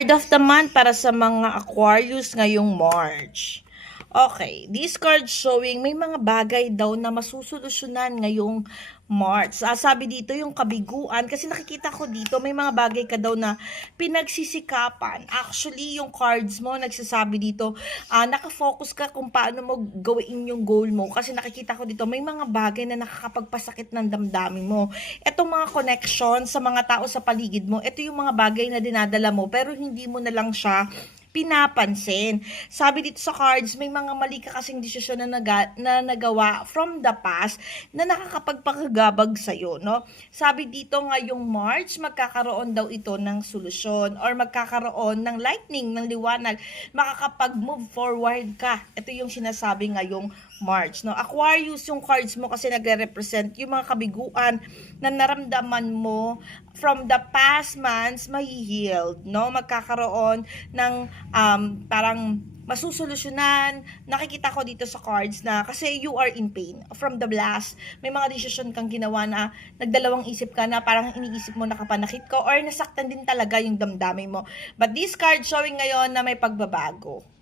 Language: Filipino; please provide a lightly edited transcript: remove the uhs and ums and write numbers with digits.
Card of the month para sa mga Aquarius ngayong March. Okay, this card showing may mga bagay daw na masusolusyonan ngayong March. Sabi dito yung kabiguan kasi nakikita ko dito may mga bagay ka daw na pinagsisikapan. Actually, yung cards mo nagsasabi dito, nakafocus ka kung paano mo gawin yung goal mo kasi nakikita ko dito may mga bagay na nakakapagpasakit ng damdamin mo. Etong mga connection sa mga tao sa paligid mo, ito yung mga bagay na dinadala mo pero hindi mo na lang siya pinapansin. Sabi dito sa cards, may mga mali ka kasing desisyon na nagawa from the past na nakakapagpakagabag sa'yo, no? Sabi dito ngayong March, magkakaroon daw ito ng solusyon or magkakaroon ng lightning, ng liwanag, makakapag-move forward ka. Ito yung sinasabi ngayong March, no? Aquarius, yung cards mo kasi nagre-represent yung mga kabiguan na naramdaman mo from the past months mahihiled, no? Magkakaroon ng parang masusolusyonan. Nakikita ko dito sa cards na kasi you are in pain from the blast. May mga decision kang ginawa na nagdalawang isip ka na parang iniisip mo nakapanakit ko or nasaktan din talaga yung damdamin mo. But this card showing ngayon na may pagbabago.